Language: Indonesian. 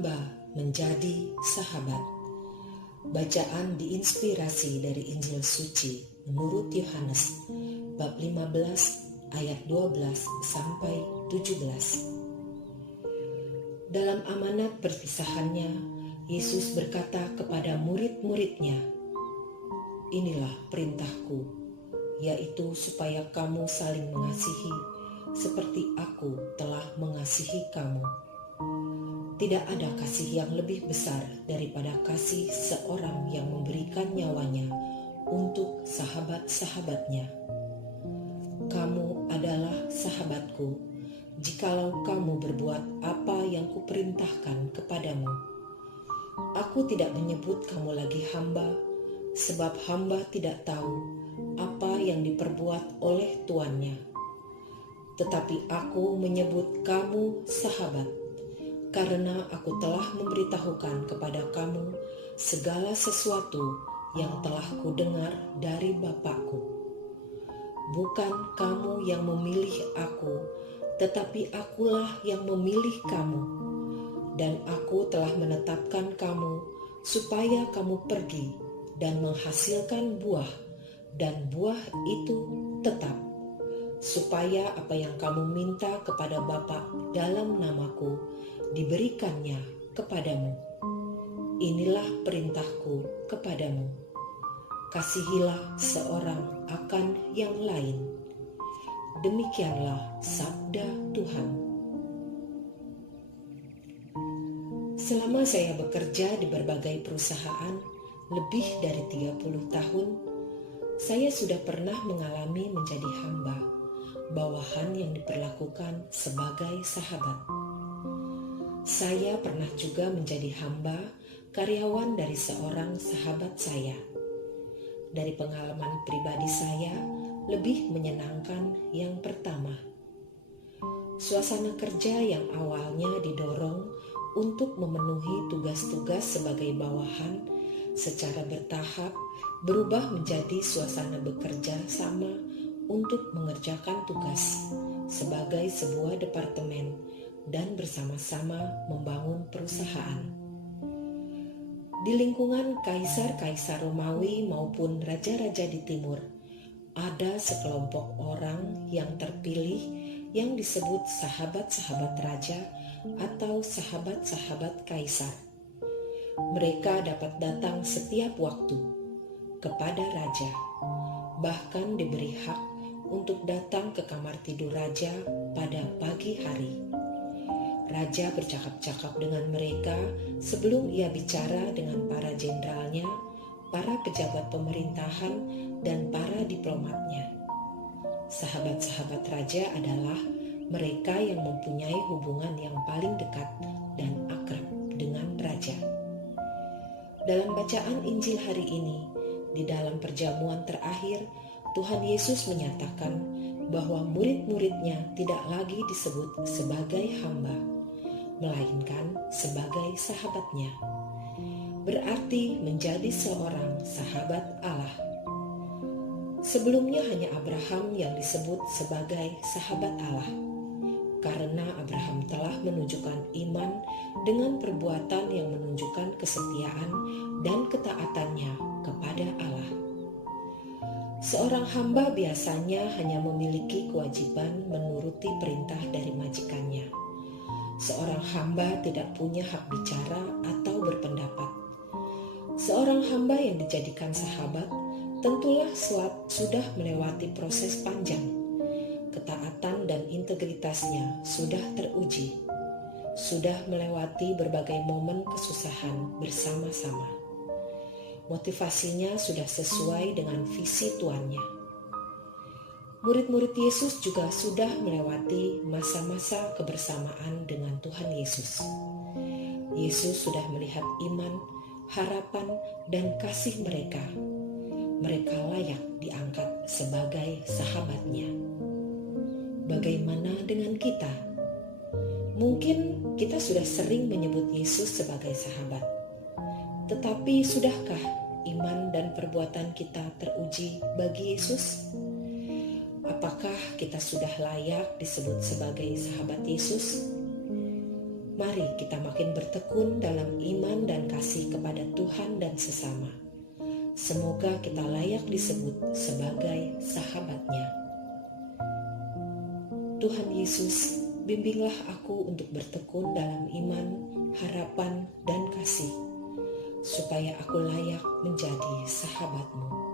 hamba menjadi sahabat. Bacaan diinspirasi dari Injil Suci menurut Yohanes bab 15 ayat 12 sampai 17. Dalam amanat perpisahannya, Yesus berkata kepada murid-muridnya, "Inilah perintahku, yaitu supaya kamu saling mengasihi seperti aku telah mengasihi kamu. Tidak ada kasih yang lebih besar daripada kasih seorang yang memberikan nyawanya untuk sahabat-sahabatnya. Kamu adalah sahabatku, jikalau kamu berbuat apa yang kuperintahkan kepadamu. Aku tidak menyebut kamu lagi hamba, sebab hamba tidak tahu apa yang diperbuat oleh tuannya. Tetapi aku menyebut kamu sahabat, karena aku telah memberitahukan kepada kamu segala sesuatu yang telah kudengar dari Bapakku. Bukan kamu yang memilih aku, tetapi akulah yang memilih kamu. Dan aku telah menetapkan kamu supaya kamu pergi dan menghasilkan buah, dan buah itu tetap, supaya apa yang kamu minta kepada Bapa dalam namaku diberikannya kepadamu. Inilah perintahku kepadamu, kasihilah seorang akan yang lain." Demikianlah sabda Tuhan. Selama saya bekerja di berbagai perusahaan lebih dari 30 tahun, saya sudah pernah mengalami menjadi hamba, bawahan yang diperlakukan sebagai sahabat. Saya pernah juga menjadi hamba, karyawan dari seorang sahabat saya. Dari pengalaman pribadi saya, lebih menyenangkan yang pertama. Suasana kerja yang awalnya didorong untuk memenuhi tugas-tugas sebagai bawahan secara bertahap berubah menjadi suasana bekerja sama untuk mengerjakan tugas sebagai sebuah departemen dan bersama-sama membangun perusahaan. Di lingkungan kaisar-kaisar Romawi maupun raja-raja di timur, ada sekelompok orang yang terpilih yang disebut sahabat-sahabat raja atau sahabat-sahabat kaisar. Mereka dapat datang setiap waktu kepada raja, bahkan diberi hak untuk datang ke kamar tidur raja pada pagi hari. Raja bercakap-cakap dengan mereka sebelum ia bicara dengan para jenderalnya, para pejabat pemerintahan, dan para diplomatnya. Sahabat-sahabat raja adalah mereka yang mempunyai hubungan yang paling dekat dan akrab dengan raja. Dalam bacaan Injil hari ini, di dalam perjamuan terakhir, Tuhan Yesus menyatakan bahwa murid-muridnya tidak lagi disebut sebagai hamba, melainkan sebagai sahabatnya. Berarti menjadi seorang sahabat Allah. Sebelumnya hanya Abraham yang disebut sebagai sahabat Allah, karena Abraham telah menunjukkan iman dengan perbuatan yang menunjukkan kesetiaan dan ketaatannya kepada Allah. Seorang hamba biasanya hanya memiliki kewajiban menuruti perintah dari majikannya. Seorang hamba tidak punya hak bicara atau berpendapat. Seorang hamba yang dijadikan sahabat tentulah sudah melewati proses panjang. Ketaatan dan integritasnya sudah teruji, sudah melewati berbagai momen kesusahan bersama-sama. Motivasinya sudah sesuai dengan visi tuannya. Murid-murid Yesus juga sudah melewati masa-masa kebersamaan dengan Tuhan Yesus. Yesus sudah melihat iman, harapan, dan kasih mereka. Mereka layak diangkat sebagai sahabatnya. Bagaimana dengan kita? Mungkin kita sudah sering menyebut Yesus sebagai sahabat. Tetapi sudahkah iman dan perbuatan kita teruji bagi Yesus? Apakah kita sudah layak disebut sebagai sahabat Yesus? mari kita makin bertekun dalam iman dan kasih kepada Tuhan dan sesama. Semoga kita layak disebut sebagai sahabatnya. Tuhan Yesus, bimbinglah aku untuk bertekun dalam iman, harapan, dan kasih, supaya aku layak menjadi sahabat-Mu.